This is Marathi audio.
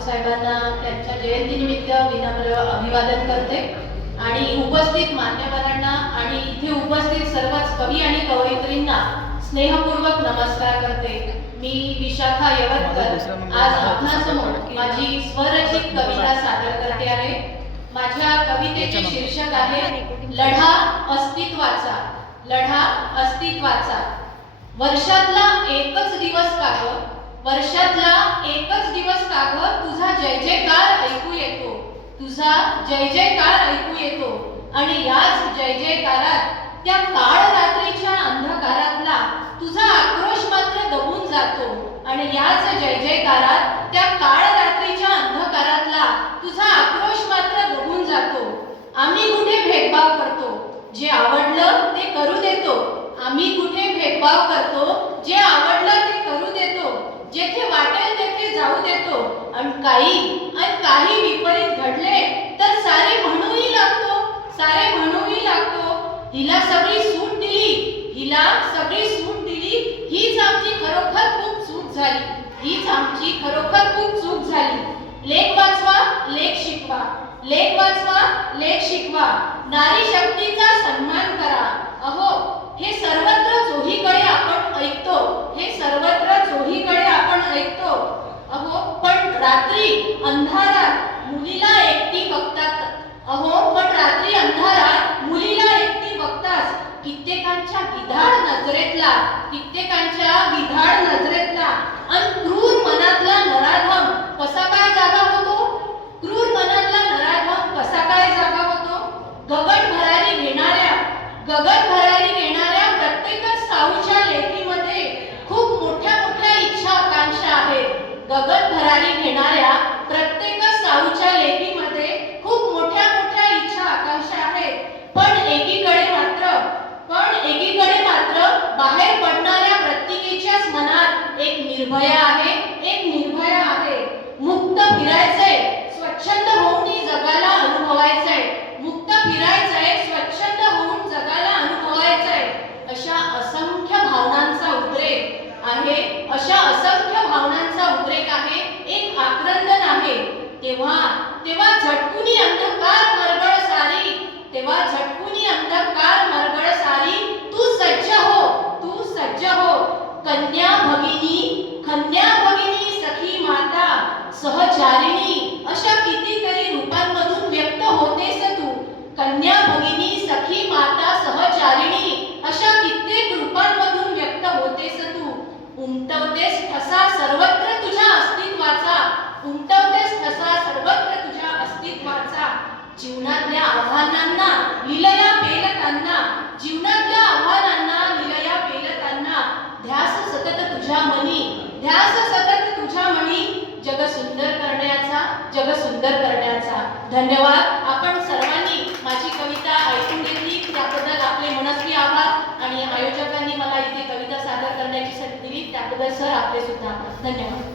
साहेबांना त्यांच्या जयंतीनिमित्त विनम्र अभिवादन करते. आणि उपस्थित मान्यवरांना आणि इथे उपस्थित सर्वच कवी आणि कवयित्रींना स्नेहपूर्वक नमस्कार करते. मी विशाखा यवतकर. आज आपणासमोर माझी स्वरचित कविता सादर करते आहे. माझ्या कवितेचे शीर्षक आहे लढा अस्तित्वाचा लढा अस्तित्वाचा. वर्षातला एकच दिवस का वर्षातला एकच दिवस का ग तुझा जय जयकार ऐकू येतो. तुझा जय जयकार ऐकू येतो. आणि याच जय जयकारात त्या काळ रात्रीच्या अंधकारातला तुझा आक्रोश मात्र दबून जातो. आणि याच जय जयकारात त्या काळ रात्रीच्या अंधकारातला तुझा आक्रोश मात्र दबून जातो. आम्ही कुठे भेदभाव करतो? जे आवडलं ते करू देतो. आम्ही कुठे भेदभाव करतो? जे आवडलं जेथे वाटेल तेथे जाऊ देतो. आणि काही आणि काही विपरीत घडले तर सारे म्हणूही लागतो. सारे म्हणूही लागतो. हिला सगळी सूट दिली. हिला सगळी सूट दिली. हीच आमची खरोखर खूप चूक झाली. हीच आमची खरोखर खूप चूक झाली. लेख वाचवा लेख शिकवा. लेख वाचवा लेख शिकवा. नारी शक्तीचा सन्मान करा. अहो हे सर्वत्र चोहीकडे आपण ऐकतो हे सर्वत्र चोहीकडे आपण ऐकतो अहो पण रात्री अंधारात मुलीला एकटी बघतात. अहो पण रात्री अंधारात मुलीला एकटी बघताच कित्येकांच्या विधाड नजरेतला कित्येकांच्या विधाड नजरेतला आणि क्रूर मनातला नराधम कसा काय जागा होतो? क्रूर मनातला नराधम कसा काय जागा होतो? गगन भरारी घेणाऱ्या गगन भरारी घेणाऱ्या प्रत्येकच साऊच्या लेखीमध्ये खूप मोठ्या मोठ्या इच्छा आकांक्षा आहेत. गगन भरारी घेणाऱ्या प्रत्येकच साऊच्या लेखीमध्ये खूप मोठ्या मोठ्या इच्छा आकांक्षा आहेत पण एकीकडे मात्र पण एकीकडे मात्र बाहेर पडणाऱ्या प्रत्येकीच्याच मनात एक निर्भया आहे एक निर्भया आहे. मुक्त फिरायचंय स्वच्छंद होऊन जगाला अनुभवायचंय. मुक्त फिरायचंय स्वच्छंद होऊन जगाला अनुभवायचंय. अशा असंख्य भावनांचा उद्रेक आहे. अशा असंख्य भावनांचा उद्रेक आहे. एक आक्रंदन आहे. तेव्हा तेव्हा झटकुनी अंधकार मरबळ सारी. तेव्हा झटकुनी अंधकार मरगळ सारी तू सज्ज हो तू सज्ज हो कन्या भगिनी कन्या भगिनी सखी माता सहचारिणी अशा कितीतरी रूपांमधून व्यक्त होतेस तू कन्या भगिनी सखी माता सहचारिणी अशा कित्येक रूपांमधून व्यक्त होतेस तू. उमटवतेस ठसा सर्वत्र तुझ्या अस्तित्वाचा. उमटवतेस ठसा सर्वत्र तुझ्या अस्तित्वाचा. जीवनातल्या आव्हानांना लिलया पेलताना जीवनातल्या आव्हानांना लिलया पेलताना ध्यास सतत तुझ्या मनी ध्यास सतत तुझ्या मनी जग सुंदर करण्याचा जग सुंदर करण्याचा. धन्यवाद आपण सर्वांनी माझी कविता ऐकून घेतली त्याबद्दल आपले मनस्वी आभार आणि आयोजकांनी मला इथे कविता सादर करण्याची संधी दिली त्याबद्दल सर आपले सुद्धा. धन्यवाद.